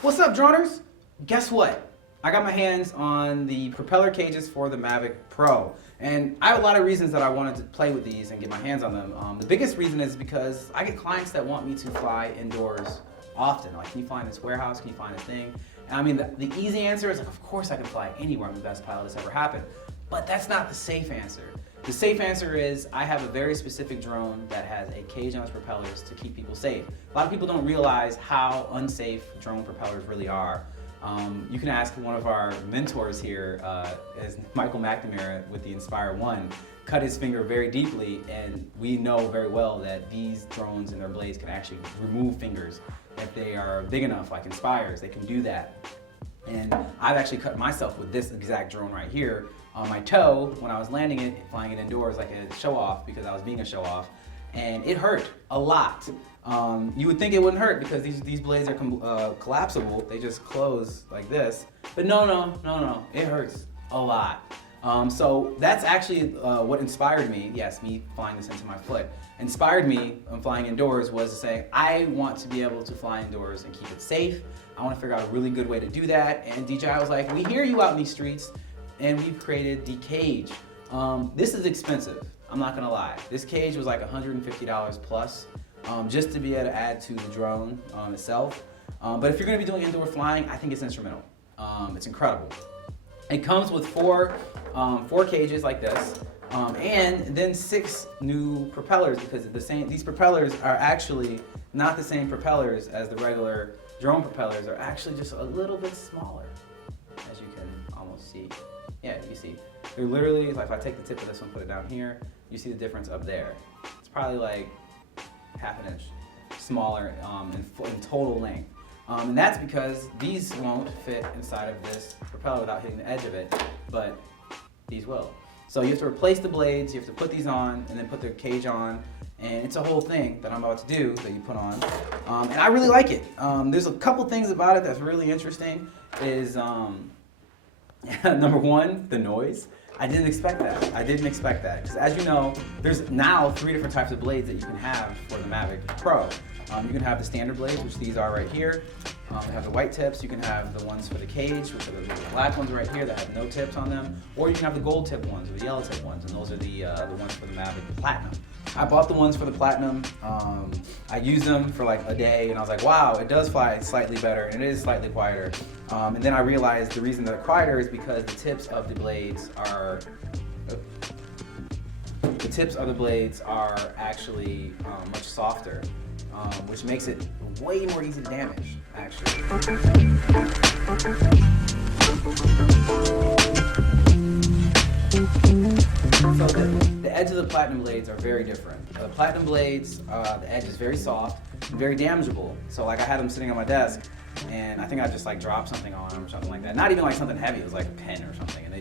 What's up, droners? Guess what? I got my hands on the propeller cages for the Mavic Pro. And I have a lot of reasons that I wanted to play with these and get my hands on them. The biggest reason is because I get clients that want me to fly indoors often. Like, can you fly in this warehouse? Can you fly in this thing? And I mean, the easy answer is like, of course I can fly anywhere. I'm the best pilot that's ever happened. But that's not the safe answer. The safe answer is I have a very specific drone that has a cage on its propellers to keep people safe. A lot of people don't realize how unsafe drone propellers really are. You can ask one of our mentors here, is Michael McNamara with the Inspire 1, cut his finger very deeply, and we know very well that these drones and their blades can actually remove fingers. If they are big enough, like Inspire's, they can do that. And I've actually cut myself with this exact drone right here on my toe when I was landing it, flying it indoors like a show off because I was being a show off. And it hurt a lot. You would think it wouldn't hurt because these blades are collapsible. They just close like this. But no, it hurts a lot. So that's actually what inspired me, yes, me flying this into my foot, inspired me on flying indoors was to say, I want to be able to fly indoors and keep it safe. I want to figure out a really good way to do that. And DJI was like, we hear you out in these streets, and we've created the cage. This is expensive, I'm not gonna lie. This cage was like $150 plus, just to be able to add to the drone itself. But if you're gonna be doing indoor flying, I think it's instrumental. It's incredible. It comes with four cages like this, and then 6 new propellers because these propellers are actually not the same propellers as the regular drone propellers. They're actually just a little bit smaller, as you can almost see. Yeah, you see. They're literally, like if I take the tip of this one, put it down here, you see the difference up there. It's probably like ½ an inch smaller in total length. And that's because these won't fit inside of this propeller without hitting the edge of it, but these will. So you have to replace the blades, you have to put these on, and then put the cage on, and it's a whole thing that I'm about to do that you put on. And I really like it. There's a couple things about it that's really interesting is, number one, the noise. I didn't expect that. Because as you know, there's now 3 different types of blades that you can have for the Mavic Pro. You can have the standard blades, which these are right here. You have the white tips. You can have the ones for the cage, which are the black ones right here that have no tips on them. Or you can have the gold tip ones or the yellow tip ones, and those are the ones for the Mavic Platinum. I bought the ones for the Platinum. I used them for like a day, and I was like, wow, it does fly slightly better, and it is slightly quieter. And then I realized the reason they're quieter is because the tips of the blades are actually much softer, which makes it way more easy to damage, actually. So the edge of the Platinum blades are very different. The Platinum blades, the edge is very soft and very damageable. So like I had them sitting on my desk, and I think I just like dropped something on them or something like that. Not even like something heavy, it was like a pen or something, and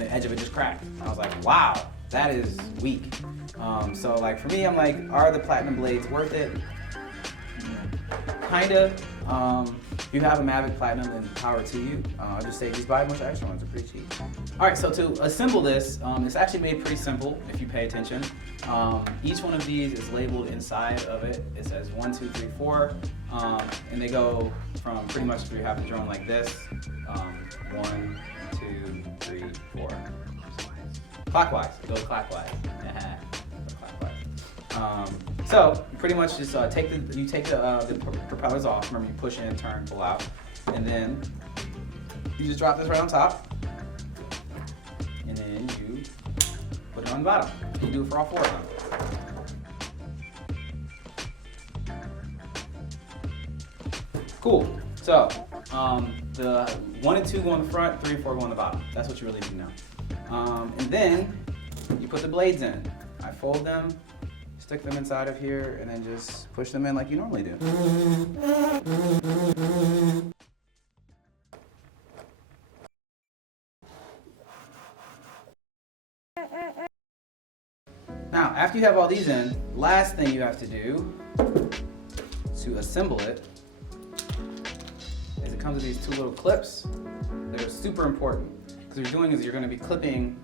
the edge of it just cracked. And I was like, wow, that is weak. So like for me, I'm like, are the Platinum blades worth it? Kinda. If you have a Mavic Platinum, then power to you. I'll just say just buy a bunch of extra ones, they're pretty cheap. All right, so to assemble this, it's actually made pretty simple if you pay attention. Each one of these is labeled inside of it. It says 1, 2, 3, 4, and they go from pretty much if you have the drone like this, 1, 2, 3, 4. Clockwise, it goes clockwise. So you pretty much just take the propellers off. Remember, you push in, turn, pull out, and then you just drop this right on top, and then you put it on the bottom. You do it for all 4 of them. Cool. So the 1 and 2 go on the front, 3 and 4 go on the bottom. That's what you really do now. And then you put the blades in. I fold them, stick them inside of here, and then just push them in like you normally do. Now, after you have all these in, last thing you have to do to assemble it is it comes with these 2 little clips. They're super important because what you're doing is you're going to be clipping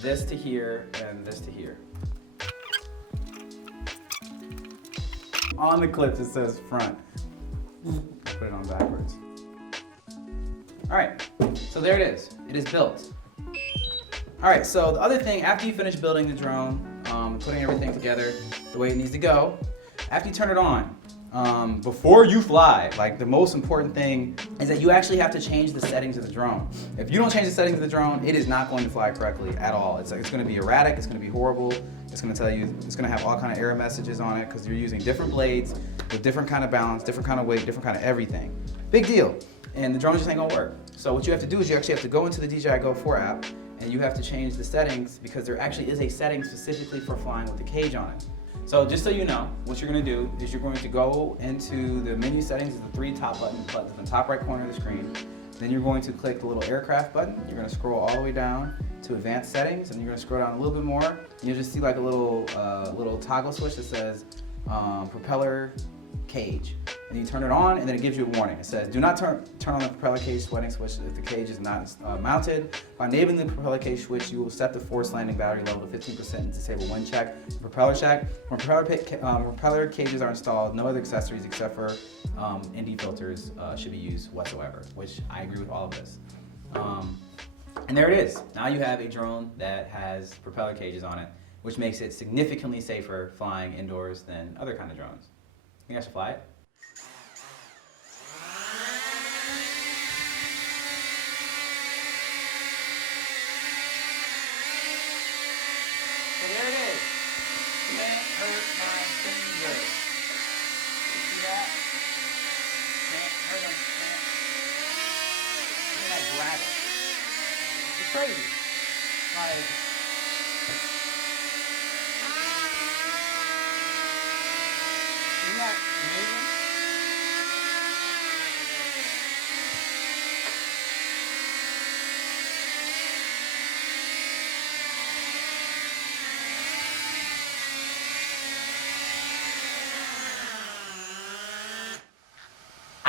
this to here and this to here. On the clips it says front. Put it on backwards. All right, so there it is. It is built. All right, so the other thing, after you finish building the drone, putting everything together the way it needs to go, after you turn it on, before you fly, like the most important thing is that you actually have to change the settings of the drone. If you don't change the settings of the drone, it is not going to fly correctly at all. It's going to be erratic, it's going to be horrible, it's going to tell you, it's going to have all kind of error messages on it because you're using different blades with different kind of balance, different kind of weight, different kind of everything. Big deal. And the drone just ain't gonna work. So what you have to do is you actually have to go into the DJI Go 4 app and you have to change the settings because there actually is a setting specifically for flying with the cage on it. So just so you know, what you're gonna do is you're going to go into the menu settings, the 3 top buttons in the top right corner of the screen. Then you're going to click the little aircraft button. You're gonna scroll all the way down to advanced settings and you're gonna scroll down a little bit more. And you'll just see like a little toggle switch that says propeller cage, and you turn it on and then it gives you a warning. It says do not turn on the propeller cage sweating switch if the cage is not mounted. By enabling the propeller cage switch, you will set the forced landing battery level to 15% and disable wind check. Propeller check. When propeller cages are installed, no other accessories except for ND filters should be used whatsoever, which I agree with all of this. And there it is. Now you have a drone that has propeller cages on it, which makes it significantly safer flying indoors than other kind of drones. You guys should fly it. So there it is. Can't hurt my fingers. You see that? Can't hurt them. Look at that grab it. It's crazy. Like, isn't that amazing?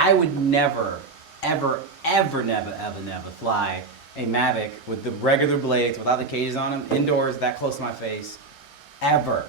I would never, ever, ever, never fly a Mavic with the regular blades without the cages on them indoors that close to my face, ever.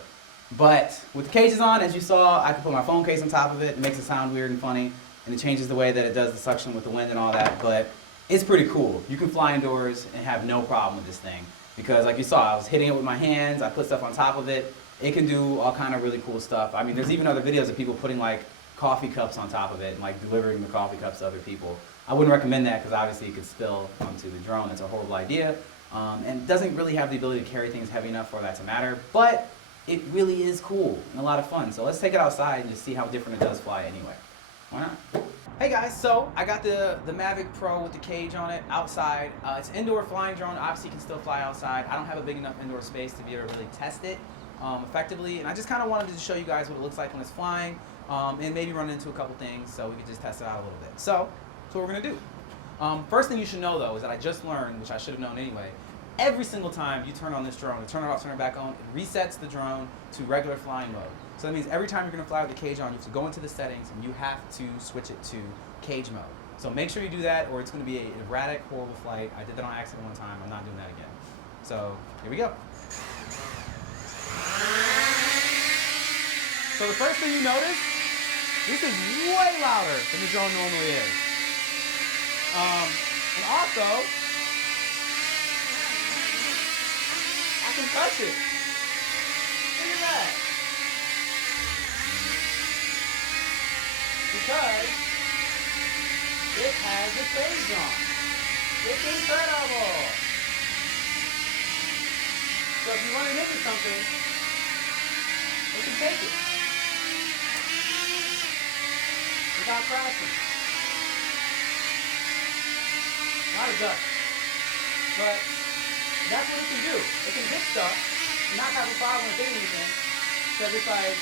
But with the cages on, as you saw, I can put my phone case on top of it. It makes it sound weird and funny, and it changes the way that it does the suction with the wind and all that, but it's pretty cool. You can fly indoors and have no problem with this thing because like you saw, I was hitting it with my hands, I put stuff on top of it. It can do all kind of really cool stuff. I mean, there's even other videos of people putting like coffee cups on top of it and like delivering the coffee cups to other people. I wouldn't recommend that because obviously it could spill onto the drone. It's a horrible idea, and doesn't really have the ability to carry things heavy enough for that to matter, but it really is cool and a lot of fun. So let's take it outside and just see how different it does fly anyway. Why not? Hey guys, so I got the Mavic Pro with the cage on it outside. It's an indoor flying drone. Obviously, you can still fly outside. I don't have a big enough indoor space to be able to really test it effectively, and I just kind of wanted to show you guys what it looks like when it's flying, and maybe run into a couple things so we can just test it out a little bit. So that's what we're gonna do. First thing you should know though is that I just learned, which I should have known anyway, every single time you turn on this drone, turn it off, turn it back on, it resets the drone to regular flying mode. So that means every time you're gonna fly with the cage on, you have to go into the settings and you have to switch it to cage mode. So make sure you do that or it's gonna be an erratic, horrible flight. I did that on accident one time, I'm not doing that again. So here we go. So the first thing you notice, this is way louder than the drone normally is. And also, I can touch it. Look at that. Because it has a cage on. It's incredible. So if you run it into something, it can take it without crashing. Not a duck, but that's what it can do. It can hit stuff and not have a problem with hitting anything, because it's like,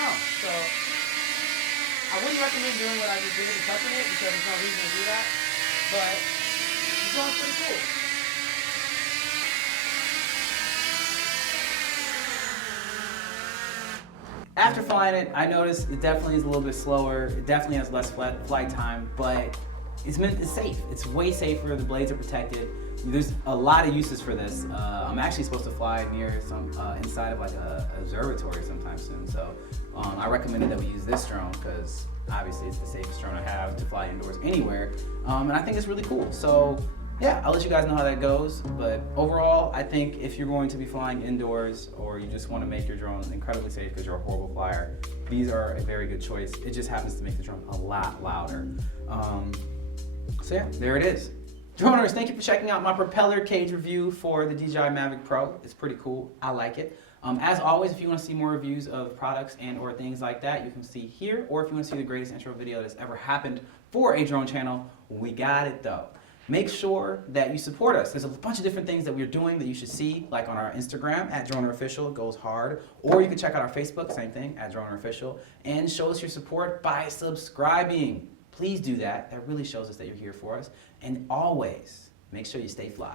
no. So I wouldn't recommend doing what I just did and touching it because there's no reason to do that, but the drone's pretty cool. After flying it, I noticed it definitely is a little bit slower. It definitely has less flight time, but it's safe. It's way safer. The blades are protected. There's a lot of uses for this. I'm actually supposed to fly near some inside of like a observatory sometime soon. So I recommended that we use this drone because obviously it's the safest drone I have to fly indoors anywhere, and I think it's really cool. So yeah, I'll let you guys know how that goes, but overall, I think if you're going to be flying indoors or you just want to make your drone incredibly safe because you're a horrible flyer, these are a very good choice. It just happens to make the drone a lot louder. So yeah, there it is. Droners, thank you for checking out my propeller cage review for the DJI Mavic Pro. It's pretty cool. I like it. As always, if you want to see more reviews of products and or things like that, you can see here, or if you want to see the greatest intro video that's ever happened for a drone channel, we got it though. Make sure that you support us. There's a bunch of different things that we're doing that you should see, like on our Instagram, @DronerOfficial, it goes hard. Or you can check out our Facebook, same thing, @DronerOfficial, and show us your support by subscribing. Please do that. That really shows us that you're here for us. And always, make sure you stay fly.